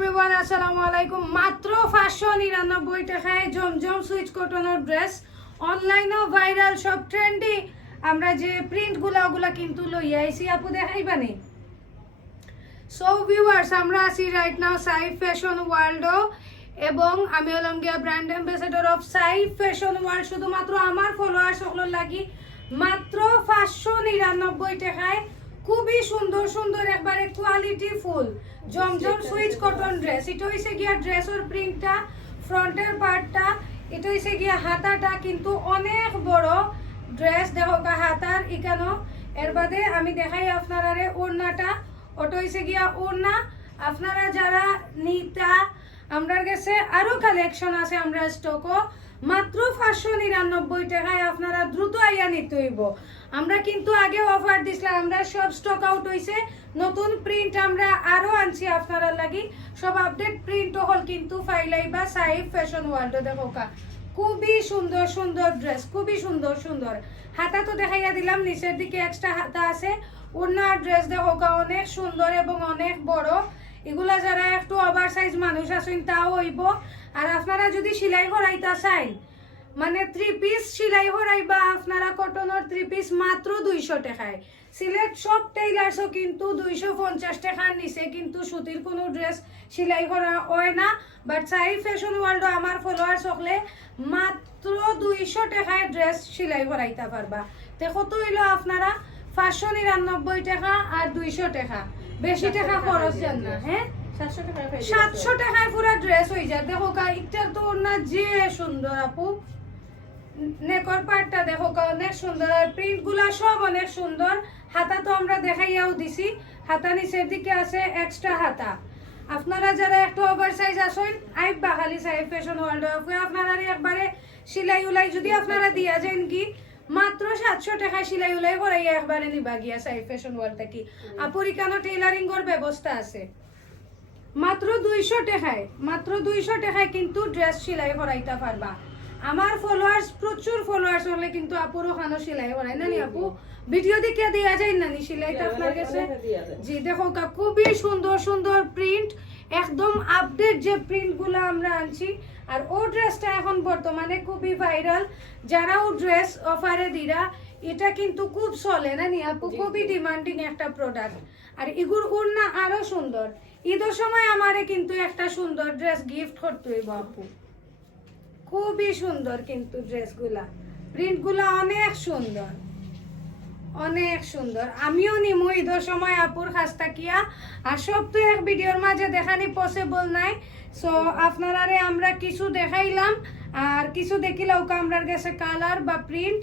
Everyone আসসালামু আলাইকুম। মাত্র পাঁচশো নিরানব্বই টাকায় জমজম সুইচ কটনের ড্রেস অনলাইনেও ভাইরাল সব ট্রেন্ডি আমরা যে প্রিন্টগুলা কিন্তু আপু দেখাইবানি সো ভিউয়ার্স আমরা আছি রাইট নাও সাইফ ফ্যাশন ওয়ার্ল্ডও এবং আমি হলাম গিয়া brand of Saif Fashion World শুধুমাত্র আমার ফলোয়ার সকল লাগি মাত্র পাঁচশো নিরানব্বই টাকায় খুবই সুন্দর সুন্দর একবারে কোয়ালিটি ফুল। জমজম সুইচ কটন ড্রেস এটা হইছে গিয়া ড্রেসের প্রিন্টটা ফ্রন্টের পার্টটা এটা হইছে গিয়া হাতাটা কিন্তু অনেক বড় ড্রেস দেখো হাতার ইকানো এর বাদে আমি দেখাই আপনারা ওড়নাটা। ওটা হইছে গিয়া ওড়না। আপনারা যারা নিতা আমরার কাছে আরও কালেকশন আছে আমরা স্টকও মাত্র পাঁচশো নিরানব্বই টাকায় আপনারা দ্রুত আইয়া নিতে হইব। আমরা কিন্তু আগে অফার দিছিলাম, আমরা সব স্টক আউট হইছে। নতুন প্রিন্ট আমরা আরও আনছি আপনারা লাগি। সব আপডেট প্রিন্ট হল কিন্তু ফাইলাইবা সাইফ ফ্যাশন ওয়ার্ল্ড দেখো কা। খুবই সুন্দর সুন্দর ড্রেস খুবই সুন্দর সুন্দর। হাতা তো দেখাইয়া দিলাম, নিচের দিকে এক্সট্রা হাতা আছে। ওনার ড্রেস দেখো অনেক সুন্দর এবং অনেক বড়। এগুলা যারা একটু ওভার সাইজ মানুষ আছেন, তাও হইব। আর আপনারা যদি সেলাই করাইতা চাই মানে থ্রি পিস সেলাই করাইবা, আপনারা কটনের থ্রি পিস মাত্র দুইশো টাকায়। সিলেট সব টেইলার্সও কিন্তু দুইশো পঞ্চাশ টাকার নিচে কিন্তু সুতির কোনো ড্রেস সেলাই করা হয় না। বাট সাই ফ্যাশন ওয়ার্ল্ড আমার ফলোয়ার সকলে মাত্র দুইশো টাকায় ড্রেস সেলাই করাইতে পারবা। তে কত হইল আপনারা? পাঁচশো নিরানব্বই টাকা আর দুইশো টাকা। বেশি টাকা খরচ যান না হ্যাঁ? সাতশো টাকায় পুরো ড্রেস হয়ে যায়। দেখো কা ইটার তো না যে সুন্দর আপু। নেকর পাটটা দেখো কা অনেক সুন্দর। আর প্রিন্টগুলা সব অনেক সুন্দর। হাতা তো আমরা দেখাইয়াও দিছি। হাতা নিচের দিকে আছে এক্সট্রা হাতা। আপনারা যারা একটু ওভার সাইজ আসেন আইব বাহালি সাহেব ফ্যাশন ওয়ার্ল্ড আপনারা একবারে সিলাই উলাই যদি আপনারা দিয়া যান কি মাত্র সাতশো টাকায় সিলাই উলাই করাইয়া একবারে নিবা গিয়া সাহেব ফ্যাশন ওয়ার্ল্ড থেকে আপুরিকানো টেইলারিং এর ব্যবস্থা আছে। মাত্র দুইশো টাকায় মাত্র দুইশো টাকায় কিন্তু ড্রেস সেলাই করাইতে পারবা। আমার ফলোয়ার্স প্রচুর ফলোয়ার্স হলে কিন্তু আপুর ওখানে সেলাই করাই না নি আপু ভিডিও দেখে দেওয়া যায় না নি সেলাইটা আপনার কাছে? জি দেখো খুবই সুন্দর সুন্দর প্রিন্ট একদম আপডেট যে প্রিন্টগুলো আমরা আনছি। আর ও ড্রেসটা এখন বর্তমানে খুবই ভাইরাল যারা ও ড্রেস অফারে দিরা এটা কিন্তু খুব চলে না আপু? খুবই ডিমান্ডিং একটা প্রোডাক্ট আর এগুর উড়না আরও সুন্দর। ঈদের সময় আমারে কিন্তু একটা সুন্দর ড্রেস গিফট করতে হইব আপু। খুবই সুন্দর কিন্তু ড্রেসগুলা প্রিন্টগুলা অনেক সুন্দর। অনেক সুন্দর। আমিও নিমু ঈদের সময় আপুর কাছ থাকিয়া আর সব তো এক ভিডিওর মাঝে দেখানি পসিবল নাই। সো আপনারারে আমরা কিছু দেখাইলাম। আর কিছু দেখিলাম কামরার গেছে কালার বা প্রিন্ট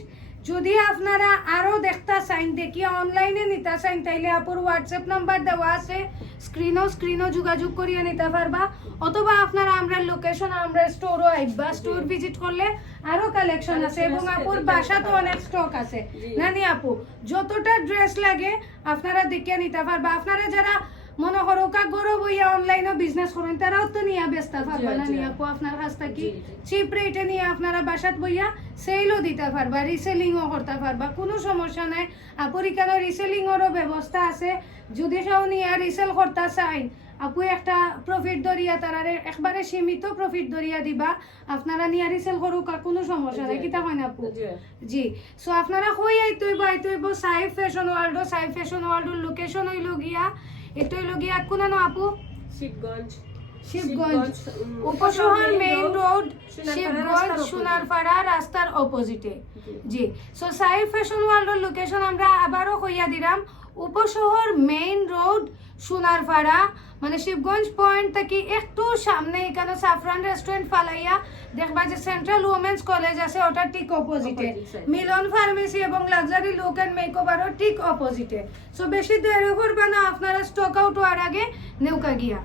যদি আপনারা আরও দেখতা চাইন দেখিয়া অনলাইনে নিতে চাইন তাইলে আপুর হোয়াটসঅ্যাপ নাম্বার দেওয়া আছে। স্ক্রিনও স্ক্রিনও যোগাযোগ করিয়া নিতে পারবা। অথবা আপনারা আমরা লোকেশন আমরা স্টোরও আইবা স্টোর ভিজিট করলে আরও কালেকশন আছে এবং আপুর বাসা তো অনেক স্টক আছে। নানি আপু যতটা ড্রেস লাগে আপনারা দেখিয়া নিতে পারবা। আপনারা যারা মনে করো কা গরব হইয়া অনলাইনে বিজনেস করেন তারাও তো নিয়ে ব্যস্ত পারবা না। নিয়ে আপু আপনার কাছ থেকে। চিপ রেটে নিয়ে আপনারা বাসাত বইয়া সেলও দিতে পারবা রিসেলিংও করতে পারবা কোনো সমস্যা নাই আপুরি কেন রিসেলিংয়েরও ব্যবস্থা আছে যদি কেউ নিয়ে রিসেল করতে চাই আপু একটা প্রফিট দরিয়া তারারে একবারে সীমিত প্রফিট দরিয়া দিবা আপনারা নিয়ে রিসেল করুক আর কোনো সমস্যা নাই। কিতা হয় না আপু জি। সো আপনারা কই আইতইব আইতইব Saif fashion world Saif fashion ওয়ার্ল্ডর location হইল গিয়া এটা হলো গিয়া কোন না আপু। শিবগঞ্জ। শিবগঞ্জ। উপশহর মেইন রোড শিবগঞ্জ সোনারপাড়া রাস্তার অপোজিটে। জি। সো সাইফ ফ্যাশন ওয়ার্ল্ডের লোকেশন আমরা আবারও কইয়া দিলাম। উপশহর মেইন রোড সোনারপাড়া মানে শিবগঞ্জ পয়েন্ট থেকে একটু সামনে এখানে সাফরান রেস্টুরেন্ট ফালাইয়া দেখবা যে সেন্ট্রাল উমেন্স কলেজ আছে ওটা ঠিক অপোজিটে মিলন ফার্মেসি এবং লাক্সারি লুক অ্যান্ড মেকওভারও ঠিক অপোজিটে সো বেশি দেরি করবে না আপনারা স্টক আউট হওয়ার আগে নেউকা গিয়া।